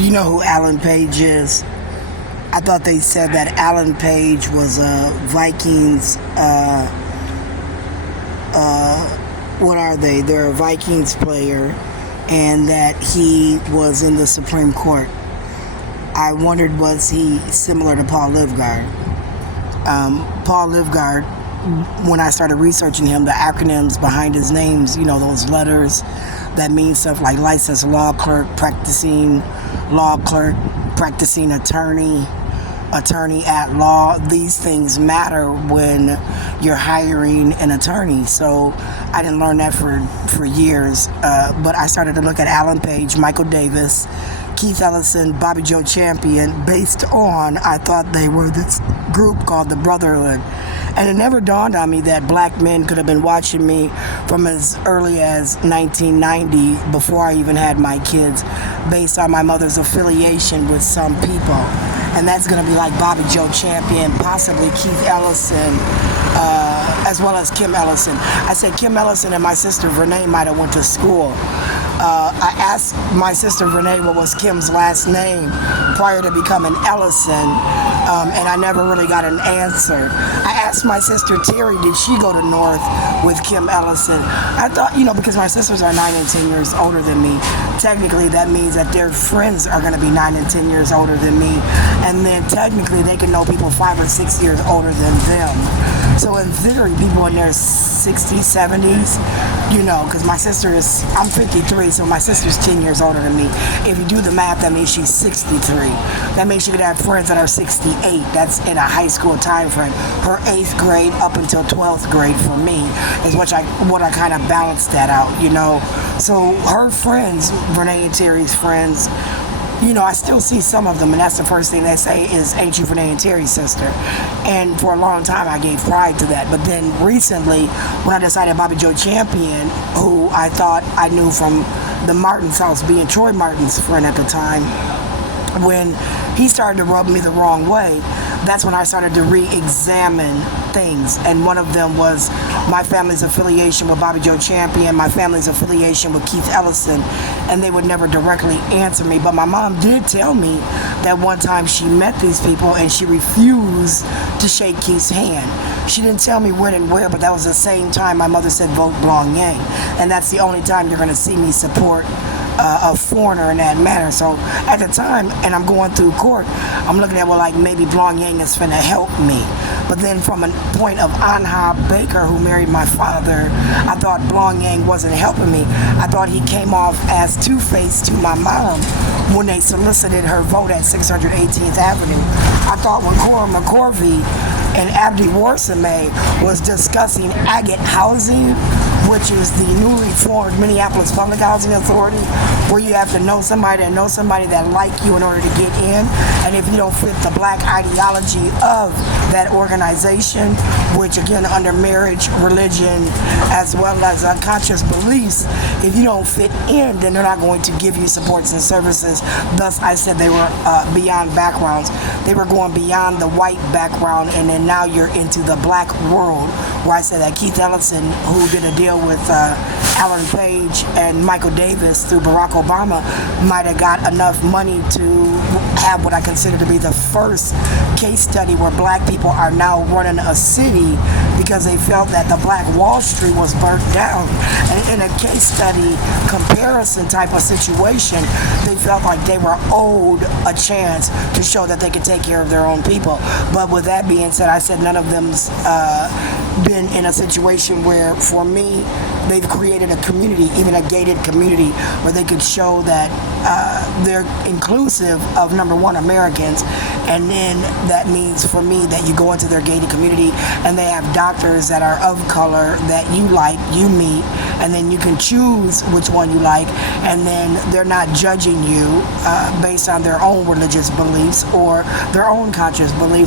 Do you know who Allan Page is? I thought they said that Allan Page was a Vikings. What are they? They're a Vikings player, and that he was in the Supreme Court. I wondered, was he similar to Paul Livgard? Paul Livgard, when I started researching him, the acronyms behind his names, those letters that mean stuff like licensed law clerk, practicing attorney, attorney at law. These things matter when you're hiring an attorney. So I didn't learn that for years. But I started to look at Allan Page, Michael Davis, Keith Ellison, Bobby Joe Champion, based on, I thought they were this group called the Brotherhood. And it never dawned on me that black men could have been watching me from as early as 1990, before I even had my kids, based on my mother's affiliation with some people. And that's going to be like Bobby Joe Champion, possibly Keith Ellison, as well as Kim Ellison. I said Kim Ellison and my sister Renee might have went to school. I asked my sister Renee what was Kim's last name prior to becoming Ellison, and I never really got an answer. I asked my sister Terry, did she go to North with Kim Ellison? I thought, because my sisters are 9 and 10 years older than me, technically that means that their friends are going to be 9 and 10 years older than me, and then technically they can know people 5 or 6 years older than them. So in theory, people in their 60s, 70s, because my sister I'm 53, so my sister's 10 years older than me. If you do the math, that means she's 63. That means she could have friends that are 68. That's in a high school time frame. Her 8th grade up until 12th grade for me is what I kind of balanced that out, So her friends, Renee and Terry's friends, I still see some of them, and that's the first thing they say is, ain't you Renee and Terry's sister? And for a long time, I gave pride to that. But then recently, when I decided Bobby Joe Champion, who I thought I knew from the Martin's house, being Troy Martin's friend at the time, when he started to rub me the wrong way, that's when I started to re-examine things. And one of them was my family's affiliation with Bobby Joe Champion, my family's affiliation with Keith Ellison, and they would never directly answer me. But my mom did tell me that one time she met these people and she refused to shake Keith's hand. She didn't tell me when and where, but that was the same time my mother said vote Blanc Yang. And that's the only time you're going to see me support a foreigner in that manner. So at the time, and I'm going through court, I'm looking at, maybe Blanc Yang is finna help me. But then from a point of Anha Baker, who married my father, I thought Blanc Yang wasn't helping me. I thought he came off as two-faced to my mom when they solicited her vote at 618th Avenue. I thought when Cora McCorvey and Abdi Warsame was discussing Agate Housing, which is the newly formed Minneapolis Public Housing Authority, where you have to know somebody that like you in order to get in. And if you don't fit the black ideology of that organization, which again, under marriage, religion, as well as unconscious beliefs, if you don't fit in, then they're not going to give you supports and services. Thus, I said they were beyond backgrounds. They were going beyond the white background, and then now you're into the black world, where I said that Keith Ellison, who did a deal with Allan Page and Michael Davis through Barack Obama, might have got enough money to have what I consider to be the first case study where black people are now running a city because they felt that the Black Wall Street was burnt down. And in a case study comparison type of situation, they felt like they were owed a chance to show that they could take care of their own people. But with that being said, I said none of them's been in a situation where, for me, they've created a community, even a gated community, where they could show that they're inclusive of, number one, Americans, and then that means for me that you go into their gated community and they have doctors that are of color that you meet, and then you can choose which one you like, and then they're not judging you based on their own religious beliefs or their own conscious beliefs.